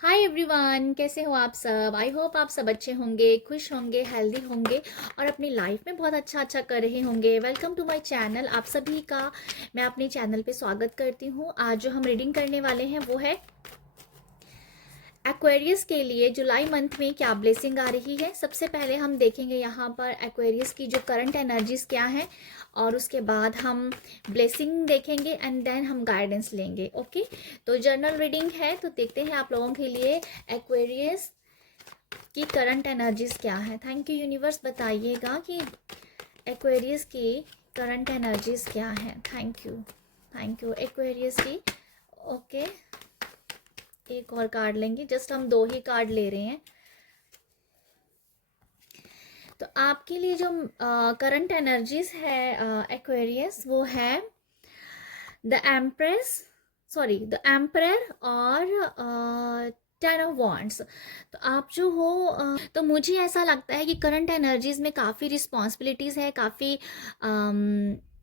Hi everyone, कैसे हो आप सब। आई होप आप सब अच्छे होंगे, खुश होंगे, हेल्दी होंगे और अपनी लाइफ में बहुत अच्छा अच्छा कर रहे होंगे। Welcome to my channel. आप सभी का मैं अपने चैनल पे स्वागत करती हूँ। आज जो हम रीडिंग करने वाले हैं वो है एक्वेरियस के लिए जुलाई मंथ में क्या ब्लेसिंग आ रही है। सबसे पहले हम देखेंगे यहाँ पर एक्वेरियस की जो करंट एनर्जीज क्या है और उसके बाद हम ब्लेसिंग देखेंगे एंड देन हम गाइडेंस लेंगे। ओके, तो जर्नल रीडिंग है तो देखते हैं आप लोगों के लिए एक्वेरियस की करंट एनर्जीज क्या है। थैंक यू यूनिवर्स, बताइएगा कि एक्वेरियस की करंट एनर्जीज क्या है। थैंक यू एक्वेरियस की। ओके, एक और कार्ड लेंगे, जस्ट हम दो ही कार्ड ले रहे हैं। तो आपके लिए जो करंट एनर्जीज है एक्वेरियस, वो है the empress, sorry the emperor और 10 ऑफ वॉन्ड्स। तो आप जो हो तो मुझे ऐसा लगता है कि करंट एनर्जीज में काफ़ी रिस्पॉन्सिबिलिटीज़ है, काफ़ी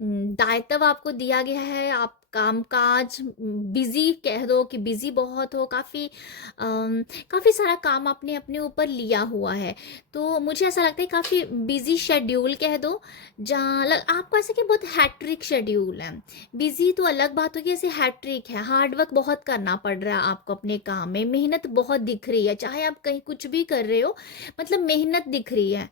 दायित्व आपको दिया गया है। आप काम काज बिजी कह दो कि बिजी बहुत हो, काफ़ी सारा काम आपने अपने ऊपर लिया हुआ है। तो मुझे ऐसा लगता है काफ़ी बिजी शेड्यूल कह दो, जहाँ आपको ऐसा कि बहुत हैट्रिक शेड्यूल है। बिजी तो अलग बात होगी, ऐसे हैट्रिक है, हार्ड वर्क बहुत करना पड़ रहा है आपको अपने काम में, मेहनत बहुत दिख रही है। चाहे आप कहीं कुछ भी कर रहे हो, मतलब मेहनत दिख रही है।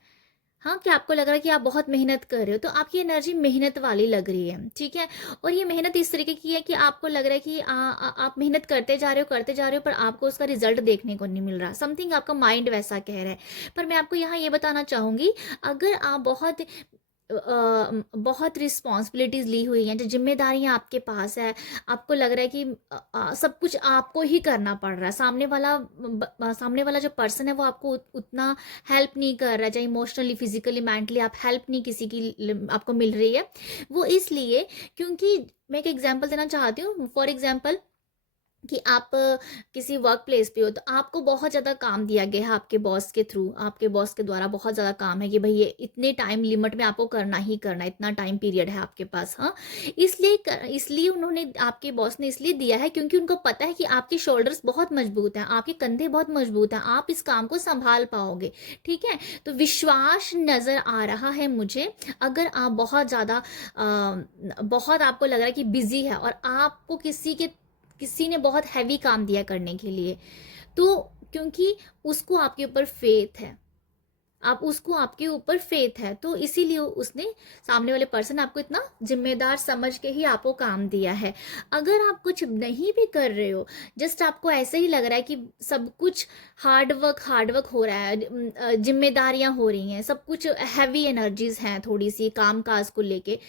हाँ, कि आपको लग रहा है कि आप बहुत मेहनत कर रहे हो, तो आपकी एनर्जी मेहनत वाली लग रही है, ठीक है। और ये मेहनत इस तरीके की है कि आपको लग रहा है कि आप मेहनत करते जा रहे हो पर आपको उसका रिजल्ट देखने को नहीं मिल रहा। समथिंग आपका माइंड वैसा कह रहा है। पर मैं आपको यहाँ ये बताना चाहूँगी, अगर आप बहुत रिस्पॉन्सिबिलिटीज़ ली हुई हैं, जो जिम्मेदारियां आपके पास है, आपको लग रहा है कि सब कुछ आपको ही करना पड़ रहा है। सामने वाला जो पर्सन है वो आपको उतना हेल्प नहीं कर रहा है, चाहे इमोशनली, फिजिकली, मेंटली आप हेल्प नहीं किसी की आपको मिल रही है। वो इसलिए क्योंकि मैं एक एग्जांपल देना चाहती हूँ। फॉर एग्जांपल कि आप किसी वर्क प्लेस पे हो, तो आपको बहुत ज़्यादा काम दिया गया है आपके बॉस के थ्रू, आपके बॉस के द्वारा बहुत ज़्यादा काम है कि भाई ये इतने टाइम लिमिट में आपको करना ही करना है, इतना टाइम पीरियड है आपके पास। हाँ, इसलिए उन्होंने, आपके बॉस ने इसलिए दिया है क्योंकि उनको पता है कि आपके शोल्डर्स बहुत मजबूत हैं, आपके कंधे बहुत मजबूत हैं, आप इस काम को संभाल पाओगे, ठीक है। तो विश्वास नज़र आ रहा है मुझे। अगर आप बहुत आपको लग रहा है कि बिजी है और आपको किसी ने बहुत हैवी काम दिया करने के लिए, तो क्योंकि उसको आपके ऊपर फेथ है, आप उसको आपके ऊपर फेथ है, तो इसीलिए उसने, सामने वाले पर्सन आपको इतना जिम्मेदार समझ के ही आपको काम दिया है। अगर आप कुछ नहीं भी कर रहे हो, जस्ट आपको ऐसे ही लग रहा है कि सब कुछ हार्ड वर्क हो रहा है, जिम्मेदारियां हो रही हैं, सब कुछ हैवी एनर्जीज हैं थोड़ी सी काम काज को लेके,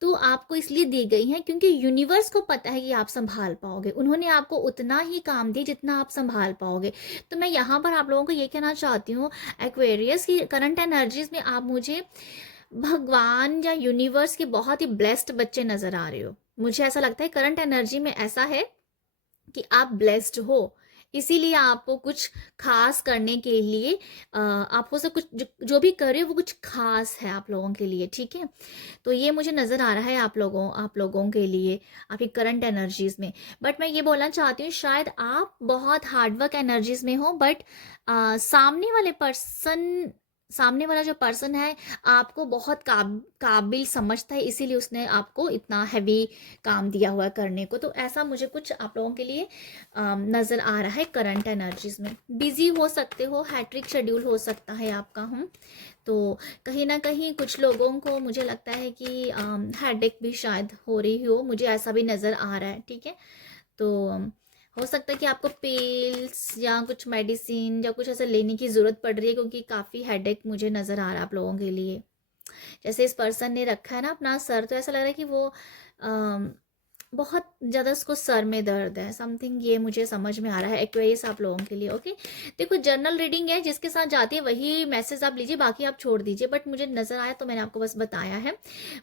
तो आपको इसलिए दी गई हैं क्योंकि यूनिवर्स को पता है कि आप संभाल पाओगे। उन्होंने आपको उतना ही काम दिया जितना आप संभाल पाओगे। तो मैं यहाँ पर आप लोगों को ये कहना चाहती हूँ, एक्वेरियस की करंट एनर्जीज में आप मुझे भगवान या यूनिवर्स के बहुत ही ब्लेस्ड बच्चे नजर आ रहे हो। मुझे ऐसा लगता है करंट एनर्जी में ऐसा है कि आप ब्लेस्ड हो, इसीलिए आपको कुछ खास करने के लिए आपको से कुछ जो भी कर रहे हो वो कुछ खास है आप लोगों के लिए, ठीक है। तो ये मुझे नज़र आ रहा है आप लोगों के लिए, आपकी करंट एनर्जीज में। बट मैं ये बोलना चाहती हूँ, शायद आप बहुत हार्डवर्क एनर्जीज में हो, बट सामने वाला जो पर्सन है आपको बहुत काबिल समझता है, इसीलिए उसने आपको इतना हैवी काम दिया हुआ है करने को। तो ऐसा मुझे कुछ आप लोगों के लिए नज़र आ रहा है करंट एनर्जीज में। बिजी हो सकते हो, हैट्रिक शेड्यूल हो सकता है आपका। हम तो कहीं ना कहीं कुछ लोगों को मुझे लगता है कि हेडेक भी शायद हो रही हो, मुझे ऐसा भी नज़र आ रहा है, ठीक है। तो हो सकता है कि आपको पिल्स या कुछ मेडिसिन या कुछ ऐसा लेने की ज़रूरत पड़ रही है, क्योंकि काफ़ी हेडेक मुझे नज़र आ रहा है आप लोगों के लिए। जैसे इस पर्सन ने रखा है ना अपना सर, तो ऐसा लग रहा है कि वो बहुत ज़्यादा उसको सर में दर्द है, समथिंग ये मुझे समझ में आ रहा है एक्वेरियस आप लोगों के लिए। ओके, देखो जनरल रीडिंग है, जिसके साथ जाती है वही मैसेज आप लीजिए, बाकी आप छोड़ दीजिए। बट मुझे नज़र आया तो मैंने आपको बस बताया है।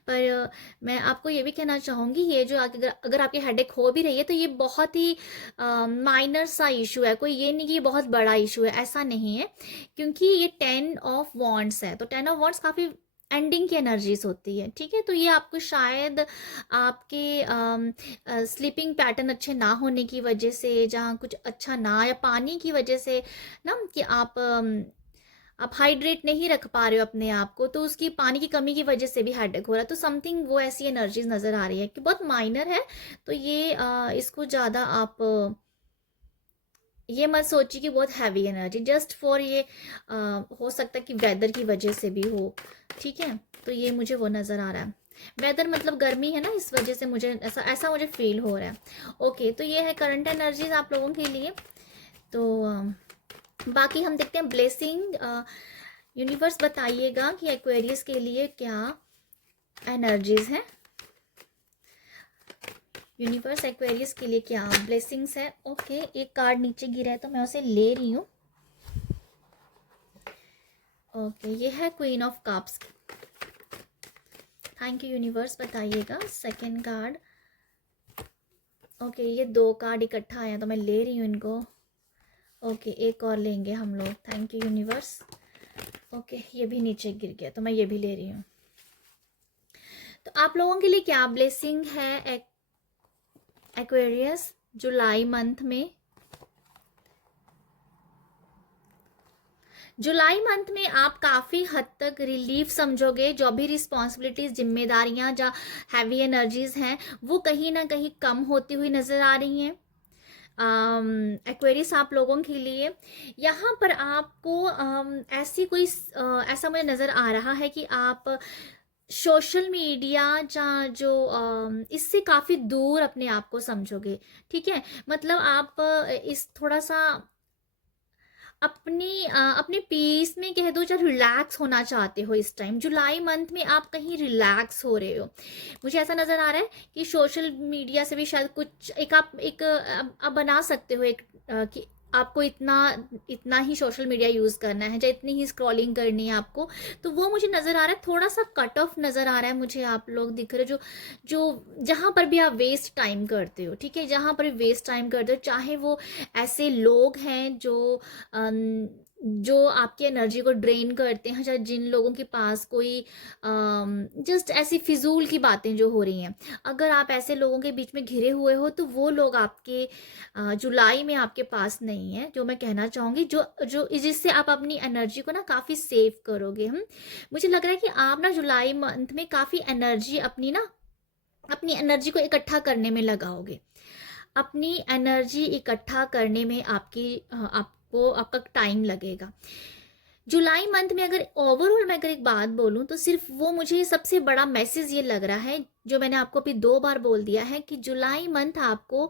पर मैं आपको ये भी कहना चाहूँगी, ये जो अगर आपकी हेडेक हो भी रही है तो ये बहुत ही माइनर सा इशू है, कोई ये नहीं कि ये बहुत बड़ा इशू है, ऐसा नहीं है। क्योंकि ये 10 ऑफ वॉन्ड्स है, तो 10 ऑफ वॉन्ड्स काफ़ी एंडिंग की एनर्जीज होती है, ठीक है। तो ये आपको शायद आपके स्लीपिंग पैटर्न अच्छे ना होने की वजह से, जहाँ कुछ अच्छा ना, या पानी की वजह से ना, कि आप हाइड्रेट नहीं रख पा रहे हो अपने आप को, तो उसकी पानी की कमी की वजह से भी हेडेक हो रहा है। तो समथिंग वो ऐसी एनर्जीज नज़र आ रही है कि बहुत माइनर है। तो ये इसको ज़्यादा आप ये मत सोचिए कि बहुत हैवी एनर्जी, जस्ट फॉर ये हो सकता है कि वेदर की वजह से भी हो, ठीक है। तो ये मुझे वो नज़र आ रहा है, वेदर मतलब गर्मी है ना, इस वजह से मुझे ऐसा ऐसा मुझे फील हो रहा है। ओके, तो ये है करंट एनर्जीज आप लोगों के लिए। तो बाकी हम देखते हैं ब्लेसिंग। यूनिवर्स बताइएगा कि एक्वेरियस के लिए क्या एनर्जीज हैं, यूनिवर्स एक्वेरियस के लिए क्या ब्लेसिंग्स है। ओके, एक कार्ड नीचे गिरा है तो मैं उसे ले रही हूँ। ओके, ये है queen of cups. Thank you universe, बताइएगा सेकंड कार्ड। ओके, ये 2 कार्ड इकट्ठा आए हैं तो मैं ले रही हूँ इनको। ओके, एक और लेंगे हम लोग। Thank you universe. ओके, ये भी नीचे गिर गया तो मैं ये भी ले रही हूँ। तो आप लोगों के लिए क्या ब्लेसिंग है एक्वेरियस जुलाई मंथ में? जुलाई मंथ में आप काफ़ी हद तक रिलीफ समझोगे। जो भी रिस्पॉन्सिबिलिटीज़, जिम्मेदारियां, जो हैवी एनर्जीज हैं, वो कहीं ना कहीं कम होती हुई नज़र आ रही हैं एक्वेरियस आप लोगों के लिए। यहाँ पर आपको ऐसी कोई ऐसा मुझे नज़र आ रहा है कि आप सोशल मीडिया या जो इससे काफ़ी दूर अपने आप को समझोगे, ठीक है। मतलब आप इस थोड़ा सा अपने पीस में कह दो, चाहे रिलैक्स होना चाहते हो इस टाइम जुलाई मंथ में, आप कहीं रिलैक्स हो रहे हो। मुझे ऐसा नज़र आ रहा है कि सोशल मीडिया से भी शायद कुछ एक आप एक आप बना सकते हो एक कि आपको इतना इतना ही सोशल मीडिया यूज़ करना है, या इतनी ही स्क्रॉलिंग करनी है आपको। तो वो मुझे नज़र आ रहा है, थोड़ा सा कट ऑफ नज़र आ रहा है मुझे। आप लोग दिख रहे हो जो जो जहाँ पर भी आप वेस्ट टाइम करते हो, ठीक है, जहाँ पर वेस्ट टाइम करते हो, चाहे वो ऐसे लोग हैं जो आपकी एनर्जी को ड्रेन करते हैं, चाहे जिन लोगों के पास कोई जस्ट ऐसी फिजूल की बातें जो हो रही हैं, अगर आप ऐसे लोगों के बीच में घिरे हुए हो तो वो लोग आपके जुलाई में आपके पास नहीं है। जो मैं कहना चाहूँगी, जो जो जिससे आप अपनी एनर्जी को ना काफ़ी सेव करोगे। हम मुझे लग रहा है कि आप ना जुलाई मंथ में काफ़ी एनर्जी अपनी एनर्जी को इकट्ठा करने में लगाओगे। अपनी एनर्जी इकट्ठा करने में आपको आपका टाइम लगेगा जुलाई मंथ में। अगर ओवरऑल मैं अगर एक बात बोलूं तो सिर्फ वो मुझे सबसे बड़ा मैसेज ये लग रहा है, जो मैंने आपको अभी 2 बार बोल दिया है, कि जुलाई मंथ आपको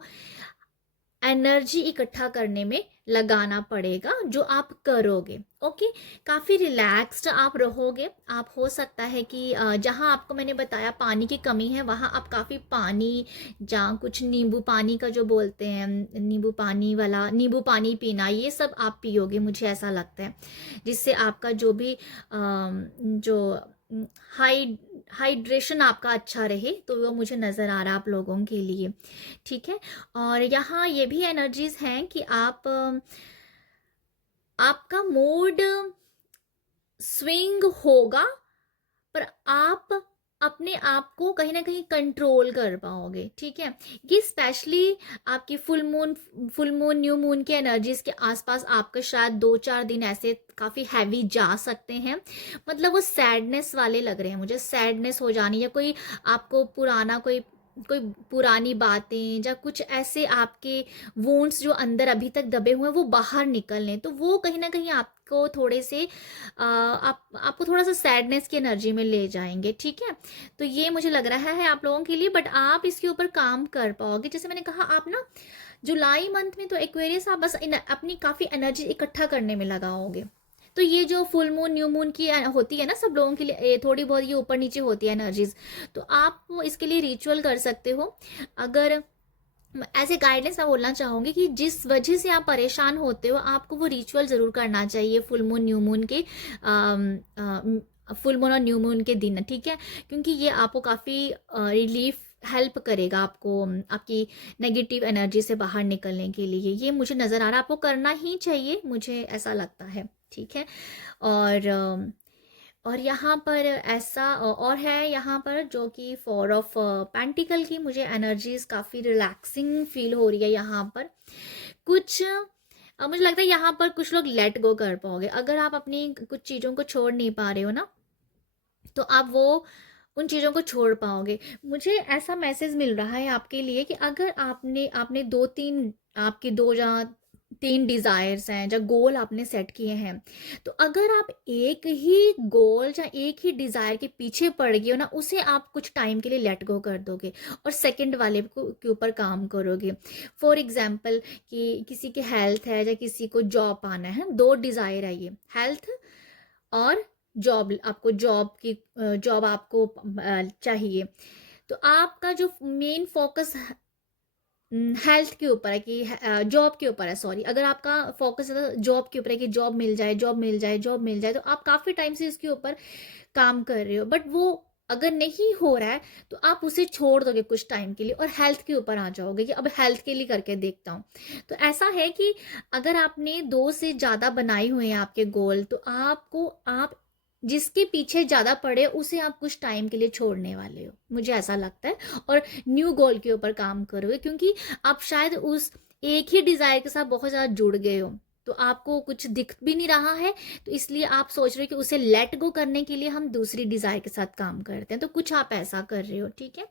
एनर्जी इकट्ठा करने में लगाना पड़ेगा, जो आप करोगे। ओके, काफ़ी रिलैक्स्ड आप रहोगे। आप हो सकता है कि जहाँ आपको मैंने बताया पानी की कमी है, वहाँ आप काफ़ी पानी, जहाँ कुछ नींबू पानी का जो बोलते हैं, नींबू पानी पीना, ये सब आप पियोगे, मुझे ऐसा लगता है, जिससे आपका जो भी जो हाई हाइड्रेशन आपका अच्छा रहे। तो वो मुझे नज़र आ रहा है आप लोगों के लिए, ठीक है। और यहाँ ये भी एनर्जीज हैं कि आपका मूड स्विंग होगा, पर आप अपने आप को कहीं ना कहीं कंट्रोल कर पाओगे, ठीक है। ये स्पेशली आपकी फुल मून न्यू मून की एनर्जीज के आसपास आपका शायद 2-4 दिन ऐसे काफ़ी हैवी जा सकते हैं। मतलब वो सैडनेस वाले लग रहे हैं मुझे, सैडनेस हो जानी, या कोई आपको कोई पुरानी बातें, या कुछ ऐसे आपके वुंड्स जो अंदर अभी तक दबे हुए हैं वो बाहर निकलने, तो वो कहीं ना कहीं आपको थोड़े से आपको थोड़ा सा सैडनेस की एनर्जी में ले जाएंगे, ठीक है। तो ये मुझे लग रहा है आप लोगों के लिए, बट आप इसके ऊपर काम कर पाओगे। जैसे मैंने कहा, आप ना जुलाई मंथ में तो एक्वेरियस आप बस अपनी काफ़ी एनर्जी इकट्ठा करने में लगाओगे। तो ये जो फुल मून न्यू मून की होती है ना, सब लोगों के लिए थोड़ी बहुत ये ऊपर नीचे होती है एनर्जीज, तो आप इसके लिए रिचुअल कर सकते हो। अगर ऐसे गाइडेंस मैं बोलना चाहूँगी कि जिस वजह से आप परेशान होते हो, आपको वो रिचुअल ज़रूर करना चाहिए फुल मून न्यू मून के फुल मून और न्यू मून के दिन, ठीक है। क्योंकि ये आपको काफ़ी रिलीफ हेल्प करेगा, आपको आपकी नेगेटिव एनर्जी से बाहर निकलने के लिए। ये मुझे नज़र आ रहा है आपको करना ही चाहिए, मुझे ऐसा लगता है, ठीक है। और और यहाँ पर ऐसा और है यहाँ पर जो कि 4 ऑफ पेंटिकल की मुझे एनर्जीज काफ़ी रिलैक्सिंग फील हो रही है यहाँ पर। कुछ मुझे लगता है यहाँ पर कुछ लोग लेट गो कर पाओगे। अगर आप अपनी कुछ चीज़ों को छोड़ नहीं पा रहे हो ना, तो आप वो उन चीज़ों को छोड़ पाओगे। मुझे ऐसा मैसेज मिल रहा है आपके लिए कि अगर आपने आपने दो तीन आपकी दो या तीन डिज़ायर्स हैं या गोल आपने सेट किए हैं, तो अगर आप एक ही गोल या एक ही डिज़ायर के पीछे पड़ गए हो ना, उसे आप कुछ टाइम के लिए लेट गो कर दोगे और सेकंड वाले के ऊपर काम करोगे। फॉर एग्जांपल कि किसी की हेल्थ है या किसी को जॉब पाना है, दो डिज़ायर है ये, हेल्थ और जॉब। आपको जॉब आपको चाहिए, तो आपका जो मेन फोकस हेल्थ के ऊपर है कि जॉब के ऊपर है, सॉरी, अगर आपका फोकस जॉब के ऊपर है कि जॉब मिल जाए, जॉब मिल जाए, जॉब मिल जाए, तो आप काफ़ी टाइम से इसके ऊपर काम कर रहे हो, बट वो अगर नहीं हो रहा है तो आप उसे छोड़ दोगे कुछ टाइम के लिए और हेल्थ के ऊपर आ जाओगे कि अब हेल्थ के लिए करके देखता हूँ। तो ऐसा है कि अगर आपने 2 से ज़्यादा बनाए हुए हैं आपके गोल, तो आप जिसके पीछे ज़्यादा पड़े उसे आप कुछ टाइम के लिए छोड़ने वाले हो, मुझे ऐसा लगता है, और न्यू गोल के ऊपर काम करोगे, क्योंकि आप शायद उस एक ही डिज़ायर के साथ बहुत ज़्यादा जुड़ गए हो, तो आपको कुछ दिख भी नहीं रहा है, तो इसलिए आप सोच रहे हो कि उसे लेट गो करने के लिए हम दूसरी डिज़ायर के साथ काम करते हैं, तो कुछ आप ऐसा कर रहे हो, ठीक है।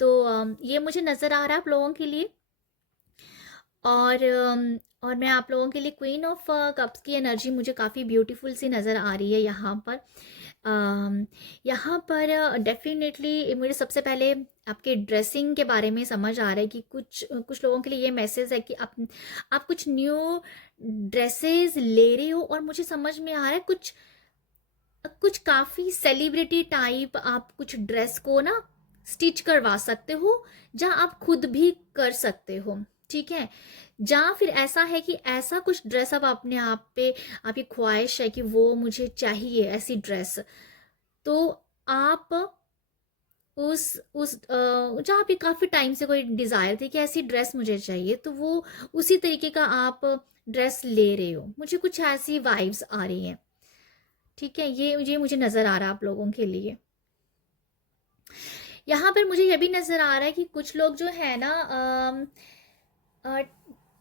तो ये मुझे नज़र आ रहा है आप लोगों के लिए। और मैं आप लोगों के लिए क्वीन ऑफ कप्स की एनर्जी मुझे काफ़ी ब्यूटीफुल सी नज़र आ रही है यहाँ पर। यहाँ पर डेफिनेटली मुझे सबसे पहले आपके ड्रेसिंग के बारे में समझ आ रहा है कि कुछ कुछ लोगों के लिए ये मैसेज है कि आप कुछ न्यू ड्रेसेस ले रहे हो, और मुझे समझ में आ रहा है कुछ कुछ काफ़ी सेलिब्रिटी टाइप आप कुछ ड्रेस को ना स्टिच करवा सकते हो, जहाँ आप खुद भी कर सकते हो, ठीक है। जहाँ फिर ऐसा है कि ऐसा कुछ ड्रेस अब अपने आप पे आपकी ख्वाहिश है कि वो मुझे चाहिए ऐसी ड्रेस, तो आप उस जहाँ पे काफ़ी टाइम से कोई डिज़ायर थी कि ऐसी ड्रेस मुझे चाहिए, तो वो उसी तरीके का आप ड्रेस ले रहे हो, मुझे कुछ ऐसी वाइब्स आ रही हैं, ठीक है। ये मुझे नज़र आ रहा है आप लोगों के लिए। यहाँ पर मुझे ये भी नज़र आ रहा है कि कुछ लोग जो है ना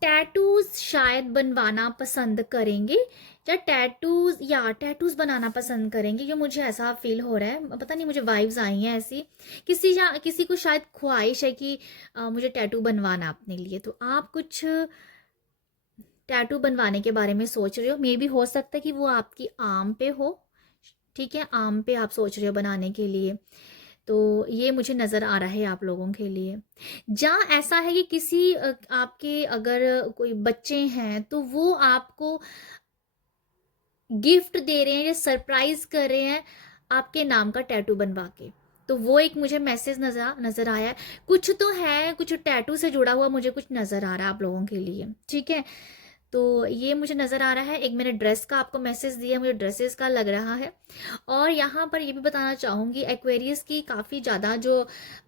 टैटूज शायद बनवाना पसंद करेंगे, या टैटूज बनाना पसंद करेंगे, ये मुझे ऐसा फील हो रहा है, पता नहीं मुझे वाइब्स आई हैं ऐसी। किसी को शायद ख्वाहिश है कि मुझे टैटू बनवाना अपने लिए, तो आप कुछ टैटू बनवाने के बारे में सोच रहे हो, मे बी हो सकता है कि वो आपकी आर्म पे हो, ठीक है, आर्म पे आप सोच रहे हो बनाने के लिए, तो ये मुझे नज़र आ रहा है आप लोगों के लिए। जहाँ ऐसा है कि किसी आपके अगर कोई बच्चे हैं, तो वो आपको गिफ्ट दे रहे हैं या सरप्राइज कर रहे हैं आपके नाम का टैटू बनवा के, तो वो एक मुझे मैसेज नज़र आया है। कुछ तो है, कुछ टैटू से जुड़ा हुआ मुझे कुछ नज़र आ रहा है आप लोगों के लिए, ठीक है। तो ये मुझे नज़र आ रहा है। एक मैंने ड्रेस का आपको मैसेज दिया, मुझे ड्रेसेस का लग रहा है। और यहाँ पर ये भी बताना चाहूँगी, एक्वेरियस की काफ़ी ज़्यादा जो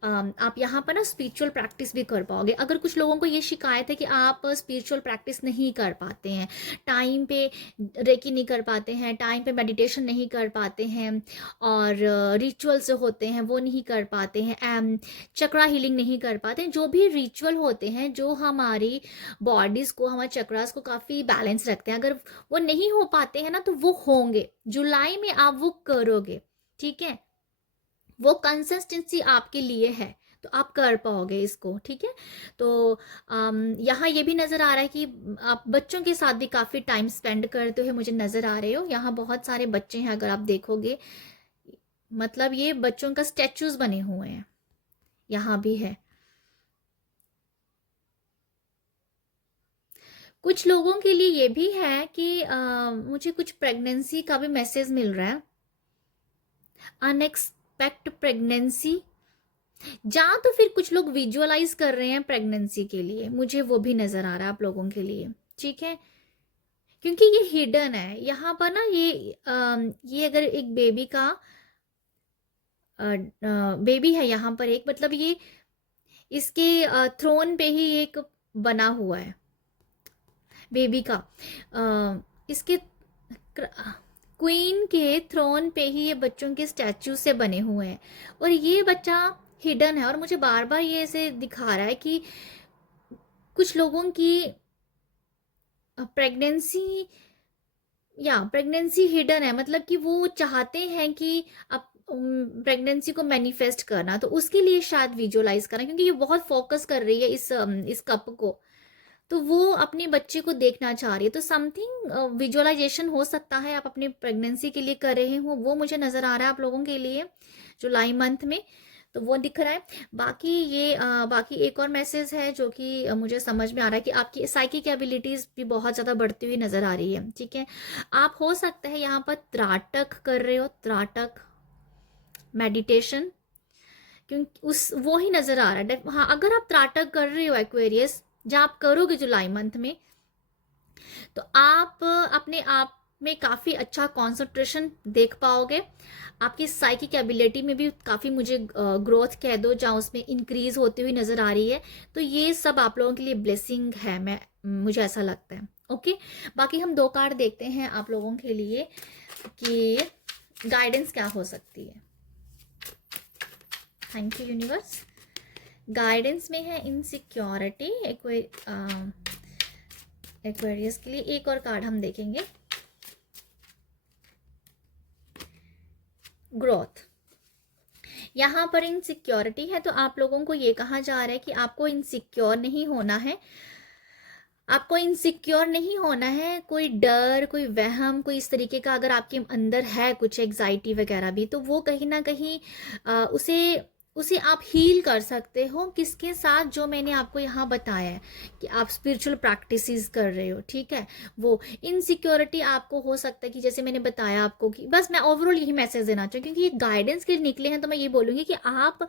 आप यहाँ पर ना स्पिरिचुअल प्रैक्टिस भी कर पाओगे। अगर कुछ लोगों को ये शिकायत है कि आप स्पिरिचुअल प्रैक्टिस नहीं कर पाते हैं, टाइम पे रेकी नहीं कर पाते हैं, टाइम पे मेडिटेशन नहीं कर पाते हैं, और रिचुअल्स जो होते हैं वो नहीं कर पाते हैं, चक्रा हीलिंग नहीं कर पाते हैं, जो भी रिचुअल होते हैं जो हमारी बॉडीज़ को, हमारे चक्रास को काफ़ी बैलेंस रखते हैं, अगर वो नहीं हो पाते हैं ना, तो वो होंगे जुलाई में, आप वो करोगे, ठीक है। वो कंसिस्टेंसी आपके लिए है, तो आप कर पाओगे इसको, ठीक है। तो यहाँ ये भी नज़र आ रहा है कि आप बच्चों के साथ भी काफ़ी टाइम स्पेंड करते हुए मुझे नज़र आ रहे हो। यहाँ बहुत सारे बच्चे हैं, अगर आप देखोगे, मतलब ये बच्चों का स्टैचूज बने हुए हैं, यहाँ भी है। कुछ लोगों के लिए ये भी है कि मुझे कुछ प्रेगनेंसी का भी मैसेज मिल रहा है, अनएक्सपेक्ट प्रेगनेंसी, जहाँ तो फिर कुछ लोग विजुअलाइज कर रहे हैं प्रेगनेंसी के लिए, मुझे वो भी नज़र आ रहा है आप लोगों के लिए, ठीक है। क्योंकि ये हिडन है यहाँ पर ना, ये अगर एक बेबी है यहाँ पर एक, मतलब ये इसके थ्रोन पे ही एक बना हुआ है बेबी का, इसके क्वीन के थ्रोन पे ही ये बच्चों के स्टैचू से बने हुए हैं, और ये बच्चा हिडन है। और मुझे बार बार ये ऐसे दिखा रहा है कि कुछ लोगों की प्रेगनेंसी प्रेगनेंसी हिडन है, मतलब कि वो चाहते हैं कि अब प्रेगनेंसी को मैनिफेस्ट करना, तो उसके लिए शायद विजुअलाइज करना, क्योंकि ये बहुत फोकस कर रही है इस कप को, तो वो अपने बच्चे को देखना चाह रही है। तो समथिंग विजुअलाइजेशन हो सकता है आप अपने प्रेगनेंसी के लिए कर रहे हो, वो मुझे नज़र आ रहा है आप लोगों के लिए जुलाई मंथ में, तो वो दिख रहा है। बाकी बाकी एक और मैसेज है जो कि मुझे समझ में आ रहा है कि आपकी साइकिक एबिलिटीज़ भी बहुत ज़्यादा बढ़ती हुई नज़र आ रही है। ठीक है, आप हो सकता है यहाँ पर त्राटक कर रहे हो, त्राटक मेडिटेशन, क्योंकि उस वो ही नज़र आ रहा है। हाँ, अगर आप त्राटक कर रहे हो एक्वेरियस, जब आप करोगे जुलाई मंथ में, तो आप अपने आप में काफ़ी अच्छा कंसंट्रेशन देख पाओगे। आपकी साइकिक एबिलिटी में भी काफ़ी मुझे ग्रोथ कह दो, जहाँ उसमें इंक्रीज होती हुई नज़र आ रही है। तो ये सब आप लोगों के लिए ब्लेसिंग है, मुझे ऐसा लगता है। ओके, बाकी हम 2 कार्ड देखते हैं आप लोगों के लिए कि गाइडेंस क्या हो सकती है। Thank you universe. गाइडेंस में है इनसिक्योरिटी एक्वेरियस के लिए। एक और कार्ड हम देखेंगे, ग्रोथ। यहाँ पर इनसिक्योरिटी है, तो आप लोगों को ये कहा जा रहा है कि आपको इनसिक्योर नहीं होना है, आपको इनसिक्योर नहीं होना है। कोई डर, कोई वहम, कोई इस तरीके का अगर आपके अंदर है, कुछ एग्जाइटी वगैरह भी, तो वो कहीं ना कहीं उसे आप हील कर सकते हो। किसके साथ? जो मैंने आपको यहाँ बताया है कि आप स्पिरिचुअल प्रैक्टिसेस कर रहे हो। ठीक है, वो इनसिक्योरिटी आपको हो सकता है कि जैसे मैंने बताया आपको, कि बस मैं ओवरऑल यही मैसेज देना चाहूँ, क्योंकि ये गाइडेंस के निकले हैं, तो मैं ये बोलूँगी कि आप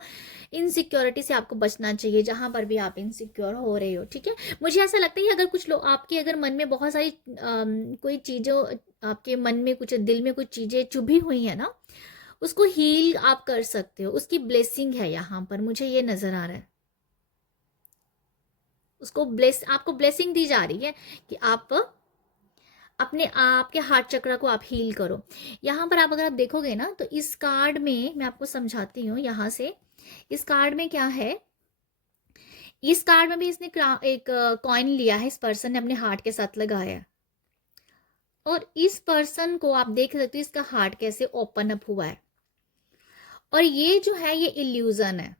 इनसिक्योरिटी से आपको बचना चाहिए जहाँ पर भी आप इनसिक्योर हो रहे हो। ठीक है, मुझे ऐसा लगता है कि अगर कुछ लोग आपके अगर मन में बहुत सारी कोई चीज़ों, आपके मन में कुछ, दिल में कुछ चीज़ें चुभी हुई है ना, उसको हील आप कर सकते हो। उसकी ब्लेसिंग है यहाँ पर, मुझे ये नजर आ रहा है। आपको ब्लेसिंग दी जा रही है कि आप अपने आप के हार्ट चक्र को आप हील करो। यहाँ पर आप अगर आप देखोगे ना, तो इस कार्ड में मैं आपको समझाती हूँ यहाँ से। इस कार्ड में क्या है, इस कार्ड में भी इसने एक कॉइन लिया है, इस पर्सन ने अपने हार्ट के साथ लगाया है, और इस पर्सन को आप देख सकते हो इसका हार्ट कैसे ओपन अप हुआ है, और ये जो है ये इल्यूजन है।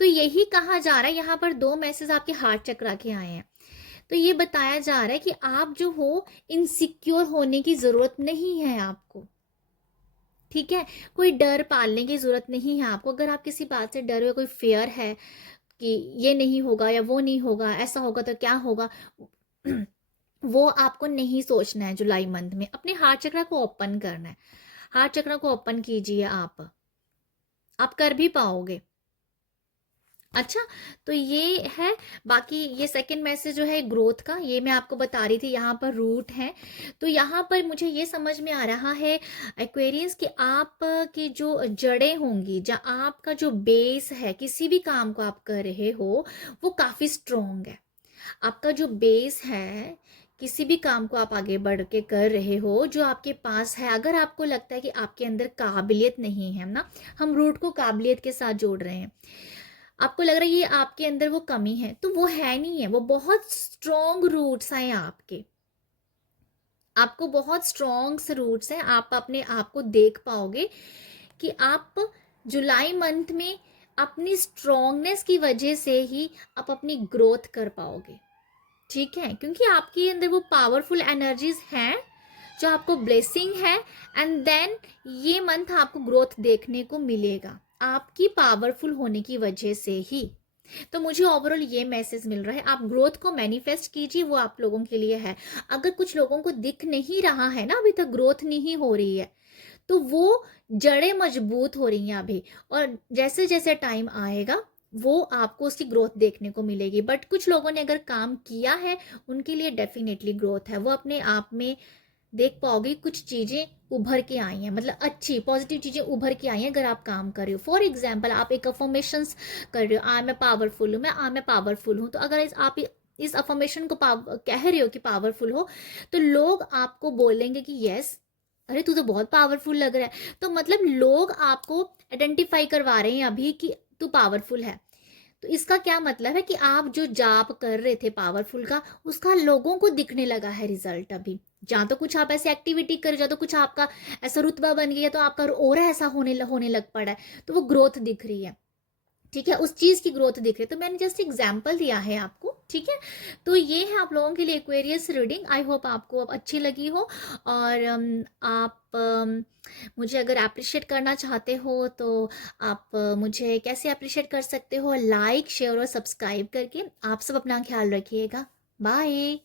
तो यही कहा जा रहा है, यहाँ पर 2 मैसेज आपके हार्ट चक्र के आए हैं। तो ये बताया जा रहा है कि आप जो हो, इनसिक्योर होने की जरूरत नहीं है आपको। ठीक है, कोई डर पालने की जरूरत नहीं है आपको। अगर आप किसी बात से डर हो, कोई फेयर है कि ये नहीं होगा या वो नहीं होगा, ऐसा होगा तो क्या होगा, वो आपको नहीं सोचना है। जुलाई मंथ में अपने हार्ट चक्र को ओपन करना है। हार्ट चक्र को ओपन कीजिए, आप कर भी पाओगे। अच्छा, तो ये है। बाकी ये सेकंड मैसेज जो है ग्रोथ का, ये मैं आपको बता रही थी, यहाँ पर रूट है। तो यहाँ पर मुझे ये समझ में आ रहा है एक्वेरियंस कि आप की जो जड़ें होंगी, जहाँ आपका जो बेस है, किसी भी काम को आप कर रहे हो, वो काफ़ी स्ट्रोंग है। आपका जो बेस है, किसी भी काम को आप आगे बढ़ के कर रहे हो, जो आपके पास है, अगर आपको लगता है कि आपके अंदर काबिलियत नहीं है ना, हम रूट को काबिलियत के साथ जोड़ रहे हैं, आपको लग रहा है ये आपके अंदर वो कमी है, तो वो है नहीं है। वो बहुत स्ट्रॉन्ग रूट्स हैं आपके, आपको बहुत स्ट्रॉन्ग से रूट्स हैं। आप अपने आप को देख पाओगे कि आप जुलाई मंथ में अपनी स्ट्रॉन्गनेस की वजह से ही आप अपनी ग्रोथ कर पाओगे। ठीक है, क्योंकि आपके अंदर वो पावरफुल एनर्जीज हैं जो आपको ब्लेसिंग है, एंड देन ये मंथ आपको ग्रोथ देखने को मिलेगा आपकी पावरफुल होने की वजह से ही। तो मुझे ओवरऑल ये मैसेज मिल रहा है, आप ग्रोथ को मैनिफेस्ट कीजिए, वो आप लोगों के लिए है। अगर कुछ लोगों को दिख नहीं रहा है ना, अभी तक ग्रोथ नहीं हो रही है, तो वो जड़ें मजबूत हो रही हैं अभी, और जैसे जैसे टाइम आएगा वो आपको उसकी ग्रोथ देखने को मिलेगी। बट कुछ लोगों ने अगर काम किया है, उनके लिए डेफिनेटली ग्रोथ है। वो अपने आप में देख पाओगे कुछ चीज़ें उभर के आई हैं, मतलब अच्छी पॉजिटिव चीज़ें उभर के आई हैं अगर आप काम कर रहे हो। फॉर एग्जाम्पल, आप एक अफर्मेशंस कर रहे हो, मैं पावरफुल हूँ, मैं पावरफुल हूँ, तो अगर आप इस अफर्मेशन को कह रहे हो कि पावरफुल हो, तो लोग आपको बोलेंगे कि यस अरे तू तो बहुत पावरफुल लग रहा है। तो मतलब लोग आपको आइडेंटिफाई करवा रहे हैं अभी कि तू पावरफुल है। तो इसका क्या मतलब है कि आप जो जाप कर रहे थे पावरफुल का, उसका लोगों को दिखने लगा है रिजल्ट अभी। जहाँ तो कुछ आप ऐसी एक्टिविटी कर, जहाँ तो कुछ आपका ऐसा रुतबा बन गया, तो आपका और ऐसा होने लग पड़ा है, तो वो ग्रोथ दिख रही है। ठीक है, उस चीज़ की ग्रोथ दिख रही है। तो मैंने जस्ट एग्जाम्पल दिया है आपको। ठीक है, तो ये है आप लोगों के लिए एक्वेरियस रीडिंग। आई होप आपको अब अच्छी लगी हो। और आप मुझे अगर अप्रिशिएट करना चाहते हो तो आप मुझे कैसे अप्रिशिएट कर सकते हो? लाइक शेयर और सब्सक्राइब करके। आप सब अपना ख्याल रखिएगा। बाय।